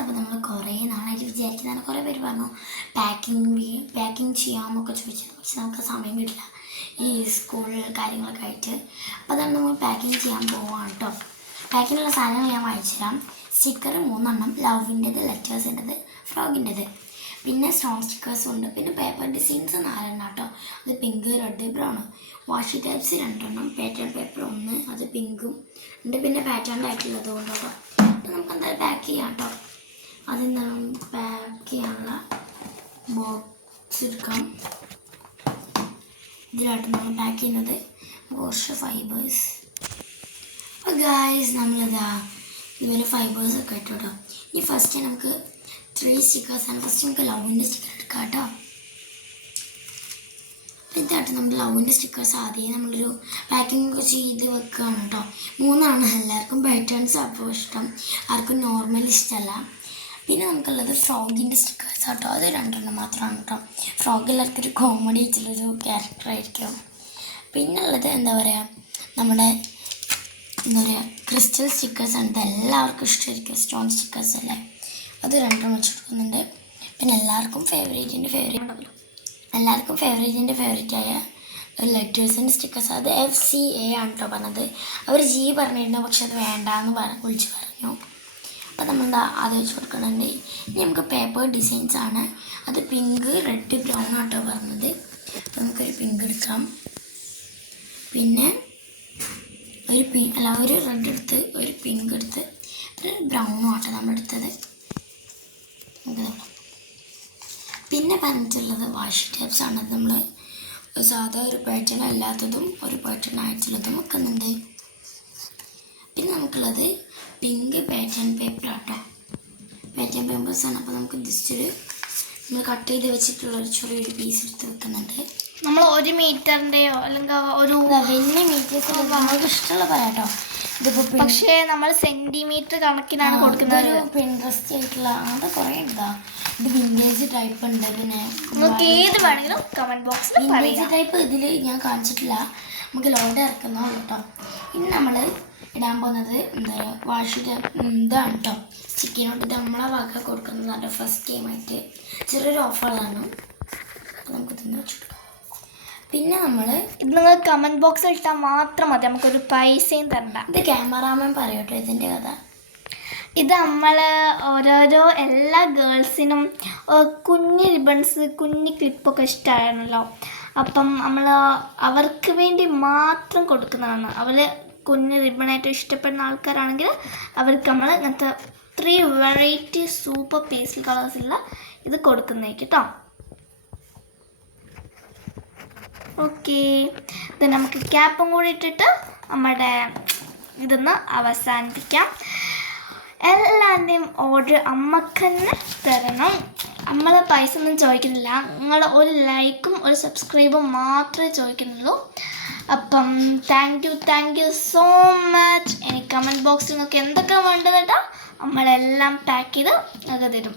അപ്പോൾ നമ്മൾ കുറേ നാളായിട്ട് വിചാരിക്കുന്നതാണ്. കുറേ പേര് പറഞ്ഞു പാക്കിങ് ചെയ്യാമൊക്കെ ചോദിച്ചത്. പക്ഷെ നമുക്ക് സമയം കിട്ടില്ല ഈ സ്കൂൾ കാര്യങ്ങളൊക്കെ ആയിട്ട്. അപ്പോൾ അതാണ് നമ്മൾ പാക്കിങ് ചെയ്യാൻ പോവാണ് കേട്ടോ. പാക്കിങ്ങിലുള്ള സാധനങ്ങൾ ഞാൻ വായിച്ചു തരാം. സ്റ്റിക്കർ 3 എണ്ണം, ലവിൻ്റെത്, ലെറ്റേഴ്സിൻ്റെത്, ഫ്രോഗിൻ്റെത്, പിന്നെ സ്റ്റോൺ സ്റ്റിക്കേഴ്സും ഉണ്ട്. പിന്നെ പേപ്പർ ഡിസൈൻസ് 4 എണ്ണം കേട്ടോ. അത് പിങ്ക്, റെഡ്, ബ്രൗൺ. വാഷി ടൈപ്സ് 2 എണ്ണം, പാറ്റേൺ പേപ്പർ 1, അത് പിങ്കും ഉണ്ട്. പിന്നെ പാറ്റേൺ ആയിട്ടുള്ളത് കൊണ്ട് കേട്ടോ. അപ്പോൾ നമുക്ക് എന്തായാലും പാക്ക് ചെയ്യാം കേട്ടോ. അതിൽ നിന്ന് പാക്ക് ചെയ്യാനുള്ള ബോക്സ് എടുക്കാം. ഇതിലായിട്ട് നമ്മൾ പാക്ക് ചെയ്യുന്നത് കുറച്ച് ഫൈബേഴ്സ്. അപ്പോൾ ഗായ്സ് നമ്മളിതാ ഇതുപോലെ ഫൈബേഴ്സൊക്കെ ഇട്ടു കേട്ടോ. ഇനി ഫസ്റ്റ് നമുക്ക് 3 സ്റ്റിക്കേഴ്സാണ്. ഫസ്റ്റ് നമുക്ക് ലവിൻ്റെ സ്റ്റിക്കർ എടുക്കാം കേട്ടോ. അപ്പോൾ ഇതായിട്ട് നമ്മൾ ലവിൻ്റെ സ്റ്റിക്കേഴ്സ് ആദ്യം നമ്മളൊരു പാക്കിംഗ് ഒക്കെ ചെയ്ത് വെക്കുകയാണ് കേട്ടോ. 3 എല്ലാവർക്കും പാറ്റേൺസ് അപ്പോൾ ഇഷ്ടം, ആർക്കും നോർമൽ ഇഷ്ടമല്ല. പിന്നെ നമുക്കുള്ളത് ഫ്രോഗിൻ്റെ സ്റ്റിക്കേഴ്സ് കേട്ടോ. അത് 2 എണ്ണം മാത്രമാണ് കേട്ടോ. ഫ്രോഗ് എല്ലാവർക്കും ഒരു കോമഡി ആയിട്ടുള്ളൊരു ക്യാരക്ടറായിരിക്കും. പിന്നെ ഉള്ളത് എന്താ പറയുക, നമ്മുടെ എന്താ പറയുക ക്രിസ്റ്റൽ സ്റ്റിക്കേഴ്സാണ്. ഇത് എല്ലാവർക്കും ഇഷ്ടമായിരിക്കും, സ്റ്റോൺ സ്റ്റിക്കേഴ്സ് അല്ലേ. അത് 2 എണ്ണം വെച്ചെടുക്കുന്നുണ്ട്. പിന്നെ എല്ലാവർക്കും ഫേവറേറ്റിൻ്റെ ഫേവറേറ്റായ ലെറ്റേഴ്സിൻ്റെ സ്റ്റിക്കേഴ്സ്. അത് FCA ആണ് കേട്ടോ പറഞ്ഞത്. അവർ G പറഞ്ഞിരുന്നു, പക്ഷെ അത് വേണ്ടാന്ന് വിളിച്ച് പറഞ്ഞു. അപ്പോൾ നമ്മളെന്താ അത് വെച്ച് കൊടുക്കുന്നുണ്ട്. ഇനി നമുക്ക് പേപ്പർ ഡിസൈൻസ് ആണ്. അത് പിങ്ക്, റെഡ്, ബ്രൗൺ ആട്ടോ പറഞ്ഞത്. അപ്പോൾ നമുക്കൊരു പിങ്ക് എടുക്കാം. പിന്നെ ഒരു റെഡ് എടുത്ത്, ഒരു പിങ്ക് എടുത്ത്, പിന്നെ ബ്രൗണും ആട്ടോ നമ്മളെടുത്തത്. പിന്നെ പറഞ്ഞിട്ടുള്ളത് വാഷി ടൈപ്സ് ആണ്. നമ്മൾ സാധാ ഒരു പാറ്റേൺ അല്ലാത്തതും ഒരു പാറ്റേൺ ആയിട്ടുള്ളതും വെക്കുന്നുണ്ട്. പിന്നെ നമുക്കുള്ളത് പിങ്ക് പാറ്റേൺ പേപ്പർ ആട്ടോ. പാറ്റേൺ പേപ്പേഴ്സാണ്. അപ്പോൾ നമുക്ക് ജസ്റ്റ് നമ്മൾ കട്ട് ചെയ്ത് വെച്ചിട്ടുള്ളൊരു ചെറിയൊരു പീസ് എടുത്ത് വെക്കുന്നുണ്ട്. നമ്മൾ 1 മീറ്ററിൻ്റെയോ അല്ലെങ്കിൽ ഒരു വലിയ മീറ്റേഴ്സ് നമുക്ക് ഇഷ്ടമുള്ള പറയാട്ടോ. ഇതിപ്പോൾ പക്ഷേ നമ്മൾ സെൻറ്റിമീറ്റർ കണക്കിനാണ് കൊടുക്കുന്നത്. പിൻട്രസ്റ്റ് ആയിട്ടുള്ള അങ്ങനത്തെ കുറേ ഉണ്ടാ. ഇത് വിൻറ്റേജ് ടൈപ്പ് ഉണ്ട്. പിന്നെ നമുക്ക് ഏത് വേണമെങ്കിലും കമൻറ്റ് ബോക്സിൽ വിൻറ്റേജ് ടൈപ്പ് ഇതിൽ ഞാൻ കാണിച്ചിട്ടില്ല, നമുക്ക് ലോഡ് ഇറക്കുന്നുള്ളൂ കേട്ടോ. ഇനി നമ്മൾ ഇടാൻ പോകുന്നത് എന്താ പറയുക വാഷി ഇതാണ് കേട്ടോ. സ്റ്റിക്കിനോട്ട് ഇത് നമ്മളെ വക കൊടുക്കുന്നതാണ്. ഫസ്റ്റ് ടൈമായിട്ട് ചെറിയൊരു ഓഫറാണ്. നമുക്ക് തന്നെ വെച്ചിട്ട് പിന്നെ നമ്മൾ ഇത് നിങ്ങൾ കമൻറ്റ് ബോക്സിൽ ഇട്ടാൽ മാത്രം മതി, നമുക്കൊരു പൈസയും തരണ്ട. ഇത് ക്യാമറാമാൻ പറയട്ടോ ഇതിൻ്റെ കഥ. ഇത് നമ്മൾ ഓരോരോ എല്ലാ ഗേൾസിനും കുഞ്ഞ് റിബൺസ്, കുഞ്ഞ് ക്ലിപ്പൊക്കെ ഇഷ്ടമായിരുന്നല്ലോ. അപ്പം നമ്മൾ അവർക്ക് വേണ്ടി മാത്രം കൊടുക്കുന്നതാണ്. അവർ കുഞ്ഞ് റിബണായിട്ട് ഇഷ്ടപ്പെടുന്ന ആൾക്കാരാണെങ്കിൽ അവർക്ക് നമ്മൾ ഇങ്ങനത്തെ 3 വെറൈറ്റി സൂപ്പർ പേസ്റ്റൽ കളേഴ്സുള്ള ഇത് കൊടുക്കുന്നതായിരിക്കും കേട്ടോ. ഓക്കെ, ഇത് നമുക്ക് ക്യാപ്പും കൂടി ഇട്ടിട്ട് നമ്മുടെ ഇതൊന്ന് അവസാനിപ്പിക്കാം. എല്ലാവരുടെയും ഓർഡർ അമ്മക്ക് തന്നെ തരണം. നമ്മൾ പൈസ ഒന്നും ചോദിക്കുന്നില്ല, നിങ്ങൾ ഒരു ലൈക്കും ഒരു സബ്സ്ക്രൈബും മാത്രമേ ചോദിക്കുന്നുള്ളൂ. അപ്പം താങ്ക് യു സോ മച്ച്. ഇനി കമൻറ്റ് ബോക്സിൽ നിങ്ങൾക്ക് എന്തൊക്കെ വേണ്ടത് കേട്ടോ നമ്മളെല്ലാം പാക്ക് ചെയ്ത് നിങ്ങൾക്ക് തരും.